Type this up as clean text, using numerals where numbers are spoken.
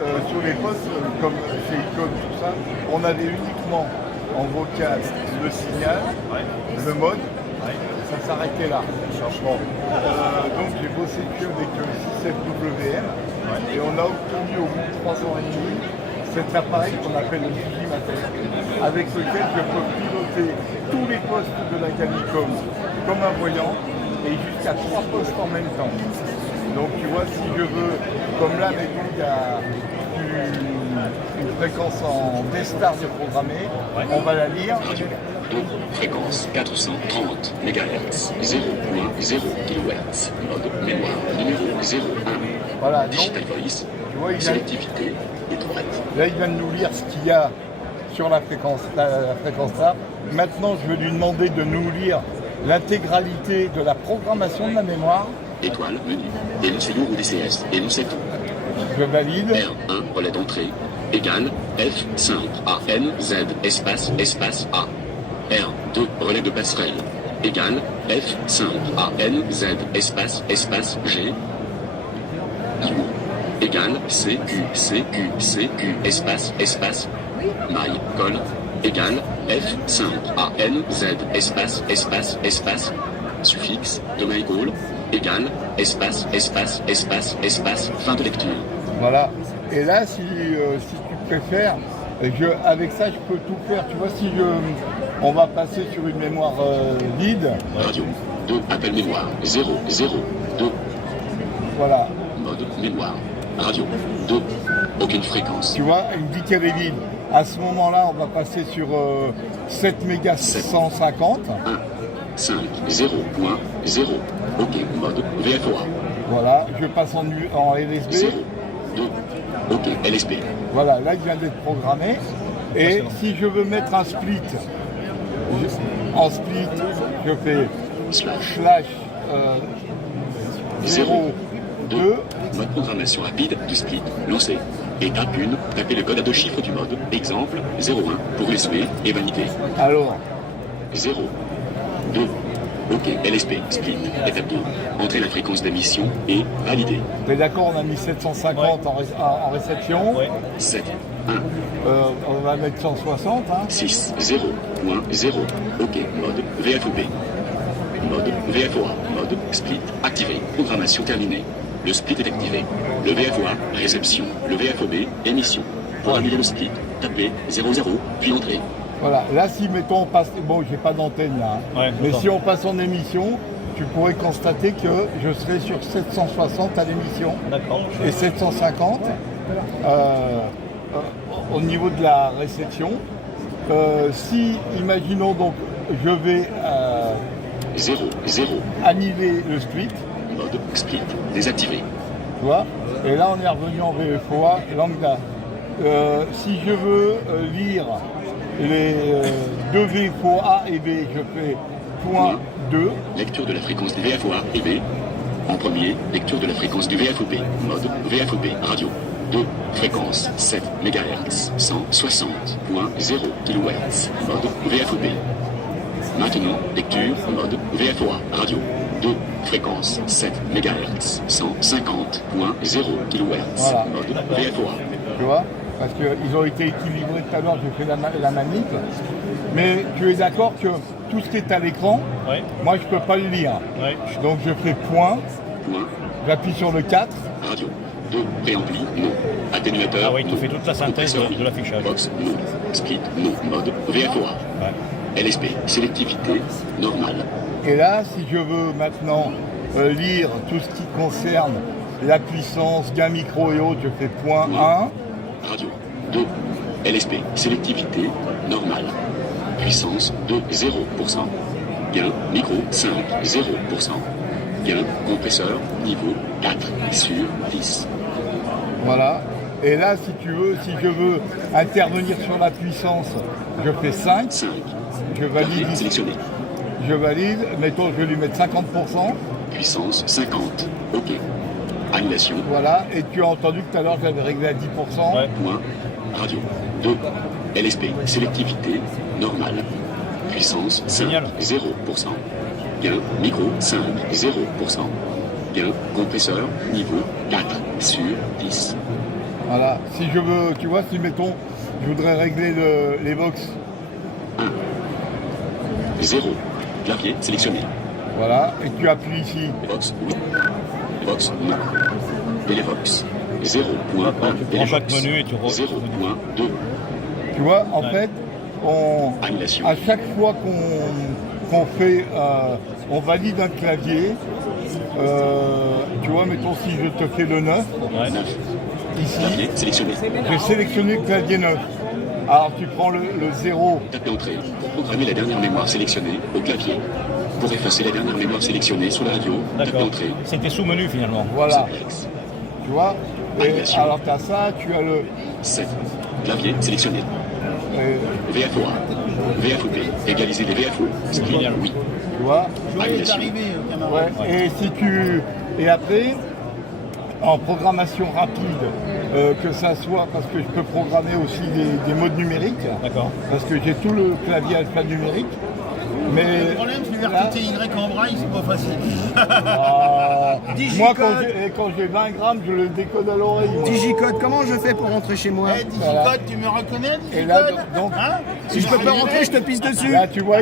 Sur les postes, comme chez Icon, tout ça, on avait uniquement en vocal le signal, le mode, ça s'arrêtait là. Bon. Donc j'ai bossé que avec le 6FWM et on a obtenu au bout de 3 ans et demi cet appareil qu'on appelle le Digimater, avec lequel je peux piloter tous les postes de la Gamicom comme un voyant et jusqu'à 3 postes en même temps. Donc tu vois, si je veux, comme là, mettons, il y a une fréquence en D-Star de programmer, on va la lire. Fréquence 430 MHz, 0.0 kHz, mode mémoire numéro 01. Voilà, Digital donc, Voice, tu vois, sélectivité étroite. là, il vient de nous lire ce qu'il y a sur la fréquence là. Maintenant, je vais lui demander de nous lire l'intégralité de la programmation de la mémoire. Étoile, menu, énoncé ou DCS, énoncé tout. Je valide. R1, relais d'entrée, égale F5, AN, Z, espace, espace, A. R2, relais de passerelle, égale F5, AN, Z, espace, espace, G. U, égale CQ, CQ, CQ, espace, espace, maille, colle, égale F5, AN, Z, espace, espace, espace, suffixe, domaine call, égale espace, espace, espace, espace, fin de lecture. Voilà. Et là, si tu préfères, avec ça, je peux tout faire. Tu vois, on va passer sur une mémoire vide. Radio 2, appel mémoire 0, 0, 2. Voilà. Mode mémoire. Radio 2. Aucune fréquence. Tu vois, il me dit qu'elle est vide. À ce moment-là, on va passer sur 7 mégas 150. 1, 5, 0.0. OK, mode VFOA. Voilà, je passe en LSB. 0, 2. OK, LSB. Voilà, là, il vient d'être programmé. Et si je veux mettre un split, en split, je fais slash 0, 2. Mode programmation rapide du split. Lancé. Étape 1. Tapez le code à 2 chiffres du mode. Exemple 01 pour USB et valider. Alors, 0, 2. OK, LSP, split. Étape 2. Entrez la fréquence d'émission et valider. t'es d'accord, on a mis 750 en réception. 7, 1. On va mettre 160. Hein. 6, 0.0. OK, mode VFOP. Mode VFOA. Mode split activé. Programmation terminée. Le split est activé. Le VFOA, réception. Le VFOB, émission. Pour annuler le split, tapez 00, puis entrez. Voilà, là si mettons on passe, bon j'ai pas d'antenne là, mais si on passe en émission, tu pourrais constater que je serai sur 760 à l'émission et 750 au niveau de la réception. Si, imaginons donc, je vais 0, 0. annuler le split, Mode split désactivé. tu vois, et là on est revenu en VFOA lambda. Si je veux lire les deux VFOA et B, je fais point 2. Lecture de la fréquence du VFOA et B. En premier, lecture de la fréquence du VFOP. Mode VFOP radio. 2. Fréquence 7 MHz 160.0 kHz. Mode VFOP. Maintenant, lecture mode VFOA radio. 2. Fréquence 7 MHz 150.0 kHz. Voilà. Mode VFOA. Tu vois, parce qu'ils ont été équilibrés tout à l'heure, j'ai fait la manip. Mais tu es d'accord que tout ce qui est à l'écran, moi je peux pas le lire. Donc je fais point, j'appuie sur le 4. Radio 2. Préampli, non. Atténuateur, Ah oui, tu fais toute la synthèse de l'affichage. Box, non. Split, non. Mode VFOA. LSP, sélectivité, normale. Et là, si je veux maintenant lire tout ce qui concerne la puissance, gain micro et autres, je fais point 1. Radio 2. LSP, sélectivité, normale. Puissance de 0%. Gain, micro 5, 0%. Gain, compresseur, niveau 4 sur 10. Voilà. Et là, si je veux intervenir sur la puissance, je fais 5. 5. Je valide ici. Sélectionné. Je valide. Mettons, je vais lui mettre 50%. Puissance 50. OK. Annulation. Voilà. Et tu as entendu que tout à l'heure, j'avais réglé à 10%. Point. Radio 2. LSP, sélectivité, normale. Puissance 5, Génial. 0%. Gain, micro 5, 0%. Gain, compresseur, niveau 4 sur 10. Voilà. Si je veux, tu vois, si mettons, je voudrais régler les box. 0. Clavier sélectionné. Voilà. Et tu appuies ici. Box, oui. Box, non. Télébox. 0.1. Tu prends chaque menu et tu 0.2. Tu vois, en Ouais. fait, Annulation. à chaque fois qu'on fait, on valide un clavier, tu vois, mettons si je te fais le 9, Ouais. 9. ici, Clavier sélectionné. j'ai sélectionné le clavier 9. Alors tu prends le 0, Tapez entrée. Pour programmer la dernière mémoire sélectionnée au clavier. Pour effacer la dernière mémoire sélectionnée sur la radio, tapez D'accord. entrée. C'était sous-menu finalement. voilà, X. tu vois. Et Validation. alors tu as ça, tu as le 7. Clavier sélectionné. VFOA. VFOP. Égaliser les VFO. Génial. Oui. tu vois. Validation. Ouais. Et si tu et après en programmation rapide, que ça soit parce que je peux programmer aussi des modes numériques, D'accord. parce que j'ai tout le clavier alphanumérique. Mais Le problème, c'est faire là, TTY en braille, c'est pas facile. moi Digicode. quand j'ai 20 grammes, je le décode à l'oreille. moi. Digicode, comment je fais pour rentrer chez moi? Eh, Digicode, tu me reconnais, Digicode? Et là, donc, Hein Si je peux pas rentrer, je te pisse dessus. là tu vois.